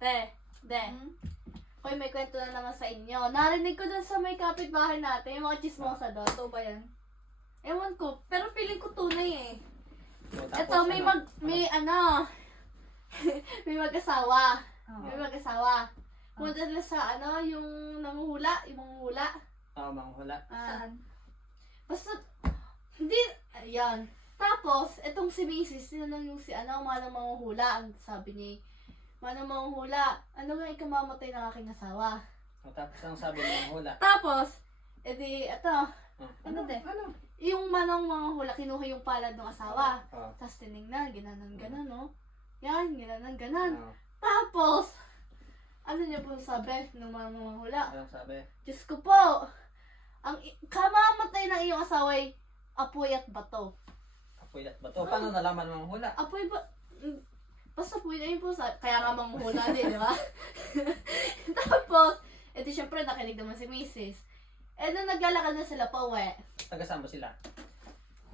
De. Hoy, may kwento na naman sa inyo. Narinig ko dun sa may kapitbahay natin, yung mga chismosa doon. Ito ba yan? Ewan ko, pero feeling ko tunay eh. Ito, may may mag-asawa. May mag-asawa. Punta nila sa yung nanguhula, yung manguhula. Oo, manghula. Saan? Basta, hindi, ayan. Tapos, etong si Mrs. Tinanong yung manang manguhula. Ang sabi niya, manang manguhula, ano nga ikamamatay ng aking asawa? O, tapos ang sabi ng manghula. Tapos, edi, Ano? yung manang manguhula, kinuha yung palad ng asawa. Oo. Tapos tinignan, ginanan, no? Yan, ginanan. Oo. Tapos, ano niya po sabi ng manang manguhula? Anong sabi? Diyos ko po, ang kamamatay ng iyong asawa ay apoy at bato. Apoy at bato. Paano nalaman manghula? Apoy ba? Basta apoy na yun po. Kaya nga manghula din, di ba? Tapos, edi syempre nakinig naman si Mrs. Nung naglalakad na sila pa uwi. Taga saan ba sila?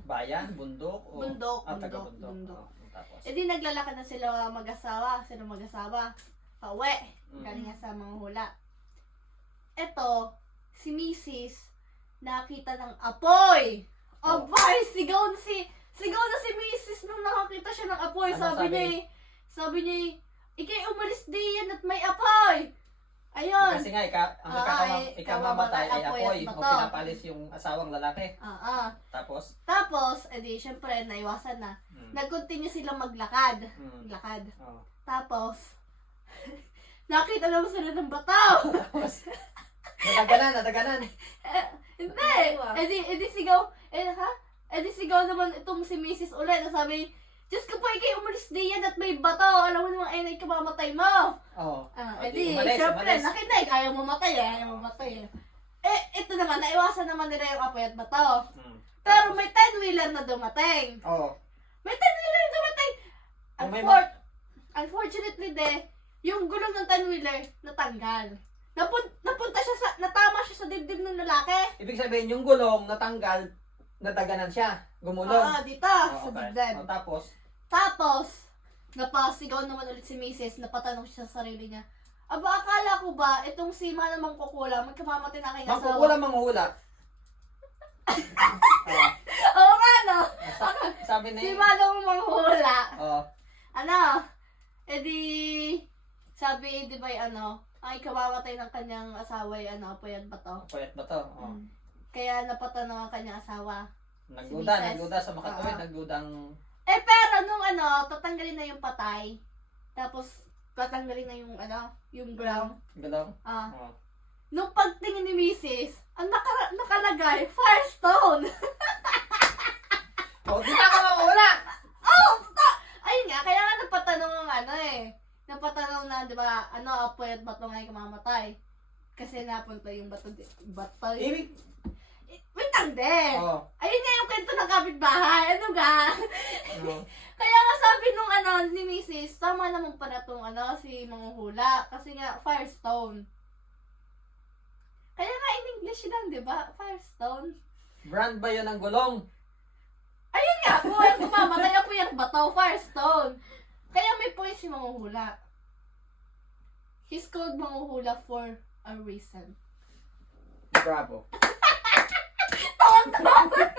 Bayan? Bundok? O... Bundok. taga-bundok. Tapos? Edi naglalakad na sila mag-asawa. Pa uwi. Galing nga sa manghula. Eto, si Mrs. nakita ng apoy. Abay, sigaw na si Mrs. nung nakakita siya ng apoy. Ano Sabi niya, ikay umalis diyan at may apoy. Ayun. Kasi nga, ang ikamamatay ay apoy. O pinapalis yung asawang lalaki. Tapos? Edi, syempre, naiwasan na. Nag-continue silang maglakad. Oo. Tapos, nakita naman sila ng bataw. Tapos, nataganan. Hindi. Edi sigaw. Edi sigaw naman itong si Mrs. ulit. Sabi, Diyos ko po, ikay umalis diyan at may bato. Alam mo namang ay kamamatay mo. Oo. Edi, Umalis. syempre, nakinig. Ayaw mamatay. Ito naman, naiwasan naman nila yung apoy at bato. Pero may 10-wheeler na dumating. Oo. May 10-wheeler na dumating. Unfortunately, yung gulong ng 10-wheeler natanggal. Natama siya sa dibdib ng lalaki. Ibig sabihin, yung gulong natanggal, nataganan siya. Gumulong. Dito, sa Okay. dibdib. Tapos, napasigaw naman ulit si Mrs. Napatanong siya sa sarili niya. Aba, akala ko ba, itong si Manang Mangkukula, magkamamatay na aking asawa. mangkukula manghula. Oo nga, no? Sabi na Si yun. Manang Manghula. Oo. Sabi, di ba, ay kamamatay ng kanyang asawa ay apoy at bato. Apoy at bato. Oo. Kaya napatanong ang kanyang asawa. Nagduda sa makatuwid, nagdudang... Pero nung tatanggalin na yung patay, tapos tatanggalin na yung ground. Gulong. Oo. Nung pagtingin ni Mrs., ang nakalagay, Firestone! O, di ka manghula! Ayun nga, kaya nga napatanong ang napatanong na, di ba, apoy at bato nga yung kamamatay. Kasi napunta yung bato. Ibig... Wait lang din! Oo. Ayun nga yung kwento ng kapitbahay. Ano ga? Oo. Kaya nga sabi nung ni Mrs. Tama naman pala tong si Manghuhula. Kasi nga, Firestone. Kaya nga in English lang, di ba? Firestone. Brand ba yun ang gulong? Ayun nga po, yung kumamatay po yung bato, Firestone. Kaya may point si Manghuhula. He's called Manghuhula for a reason. Bravo. Tawag-tawag!